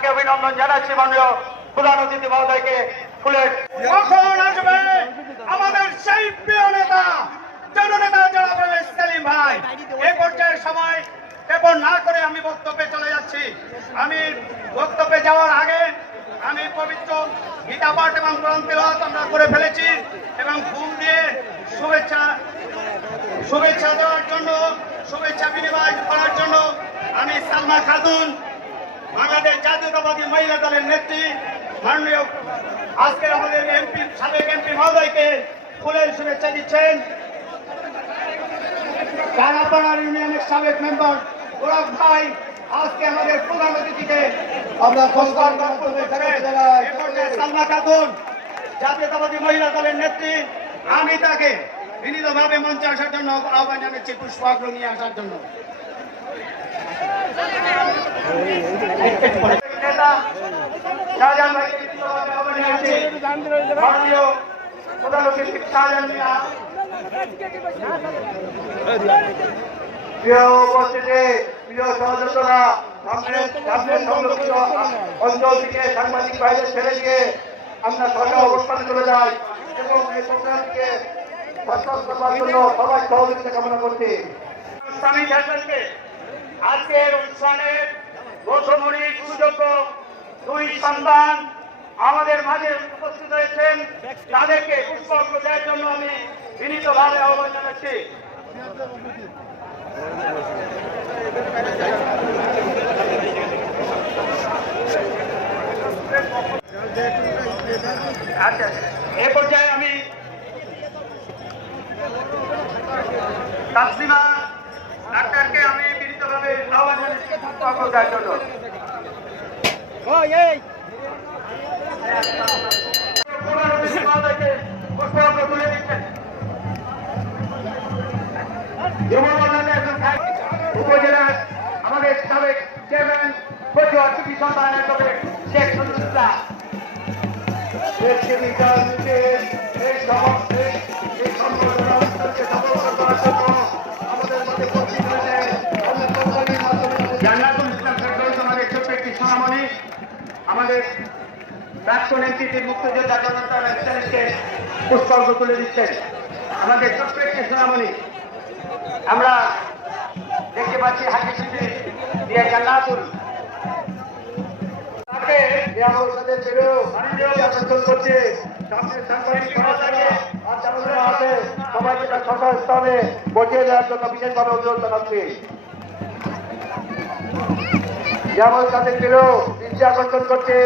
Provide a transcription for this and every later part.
তাকে অভিনন্দন জানাচ্ছি মাননীয় প্রধান অতিথি মহোদয়কে ফুলের কখন আসবে আমাদের সেই প্রিয় নেতা, জননেতা জনাব সেলিম ভাই। এই পর্যায়ের সময় ক্ষেপণ না করে আমি বক্তব্যে চলে যাচ্ছি। আমি বক্তব্যে যাওয়ার আগে আমি পবিত্র গীতা পাঠ এবং কোরআন আমরা করে ফেলেছি এবং ফুল দিয়ে শুভেচ্ছা শুভেচ্ছা দেওয়ার জন্য, শুভেচ্ছা বিনিময় করার জন্য আমি সালমা খাতুন বাংলাদেশ জাতীয়তাবাদী মহিলা দলের নেত্রী মাননীয় আজকের আমাদের এমপি সাবেক এমপি মহোদয়কে ফুলের শুভেচ্ছা দিচ্ছেন। কানাপাড়া ইউনিয়নের সাবেক মেম্বার গোলাপ ভাই আজকে আমাদের প্রধান অতিথিকে আমরা সালমা খাতুন জাতীয়তাবাদী মহিলা দলের নেত্রী আমি তাকে বিনীতভাবে মঞ্চে আসার জন্য আহ্বান জানাচ্ছি পুষ্পাগ্র নিয়ে আসার জন্য নেতা শাহজাহান ভাইকে বিনীতভাবে আহ্বান জানাচ্ছি মাননীয় প্রধান অতিথি শাহজাহান মিয়া প্রিয় উপস্থিতি প্রিয় সহযোগিতা সামনে থেকে সাংবাদিক ছেড়ে দিয়ে আমরা সরকার অবস্থানে চলে যাই এবং এই প্রোগ্রামকে সফল করবার জন্য সবাই সহযোগিতা কামনা করছি আজকের অনুষ্ঠানের প্রথমরিক সুযোগ্য দুই সন্তান আমাদের মাঝে উপস্থিত হয়েছেন। তাদেরকে পুষ্পগ্র দেওয়ার জন্য আমি বিনীতভাবে আহ্বান জানাচ্ছি। আচ্ছা এ পর্যায়ে আমি তাসলিমা ডাক্তারকে আমি বিনীতভাবে আহ্বান জানাচ্ছি পুষ্পগ্র দেওয়ার জন্য প্রধান অতিথি মহোদয়কে পুষ্পগ্র তুলে দিচ্ছেন যুব কল্যাণের একজন সাহেব, উপজেলার আমাদের সাবেক চেয়ারম্যান শেখ সদুল্লাহ দেশকে বিকাশ প্রাক্তন এনসিসি মুক্তিযোদ্ধা জনতা তুলে দিচ্ছেন আমাদের ছোট্ট একটি সোনামণি। আমরা দেখতে পাচ্ছি হাজি দিয়ে জান্নাতুল জন্য বিশেষভাবে অনুরোধ জানাচ্ছি। যেমন সাথে ছিল দৃষ্টি আকর্ষণ করছে।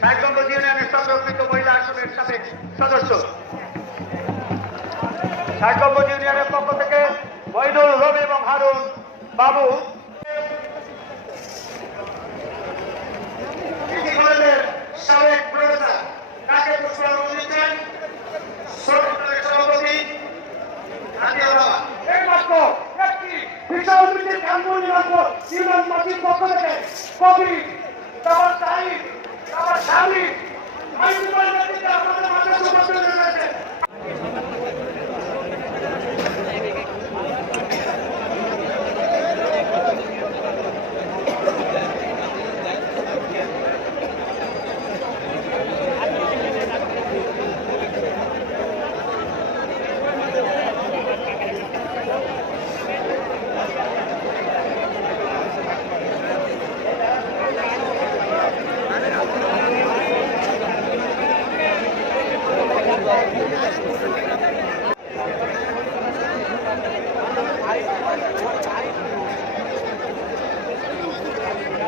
সাহেবগঞ্জ ইউনিয়নের সংরক্ষিত মহিলা আসনের সাথে সদস্য। সাহেবগঞ্জ ইউনিয়নের পক্ষ থেকে মহিদুল রবি এবং হারুন বাবু। সাবেক প্রফেসর তাকে পুষ্পাঞ্জলি দিচ্ছেন সভাপতি। একমাত্র একটি বিশাল ইউনিয়ন পার্টির পক্ষ থেকে কবি তারপর তারিখ তারপর স্বামী আমাদের মাঝে